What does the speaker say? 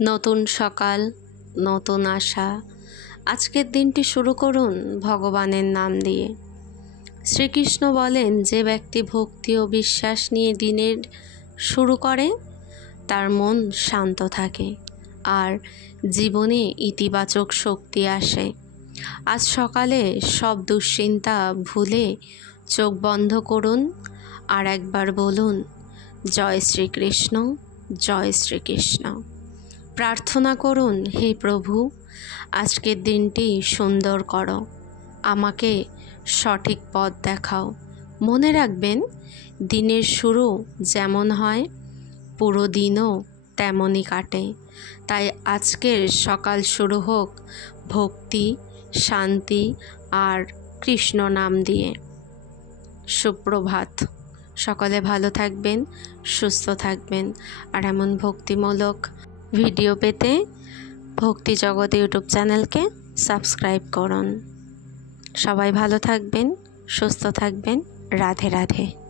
নতুন সকাল, নতুন আশা। আজকের দিনটি শুরু করুন ভগবানের নাম দিয়ে। শ্রীকৃষ্ণ বলেন, যে ব্যক্তি ভক্তি ও বিশ্বাস নিয়ে দিনের শুরু করে তার মন শান্ত থাকে আর জীবনে ইতিবাচক শক্তি আসে। আজ সকালে সব দুশ্চিন্তা ভুলে চোখ বন্ধ করুন আর একবার বলুন, জয় শ্রীকৃষ্ণ, জয় শ্রীকৃষ্ণ। প্রার্থনা করুন, হে প্রভু, আজকের দিনটি সুন্দর করো, আমাকে সঠিক পথ দেখাও। মনে রাখবেন, দিনের শুরু যেমন হয় পুরো দিনও তেমনই কাটে। তাই আজকের সকাল শুরু হোক ভক্তি, শান্তি আর কৃষ্ণ নাম দিয়ে। সুপ্রভাত। সকলে ভালো থাকবেন, সুস্থ থাকবেন। আর এমন ভক্তিমূলক ভিডিও পেতে ভক্তি জগৎ ইউটিউব চ্যানেলকে সাবস্ক্রাইব করুন। সবাই ভালো থাকবেন, সুস্থ থাকবেন। রাধে রাধে।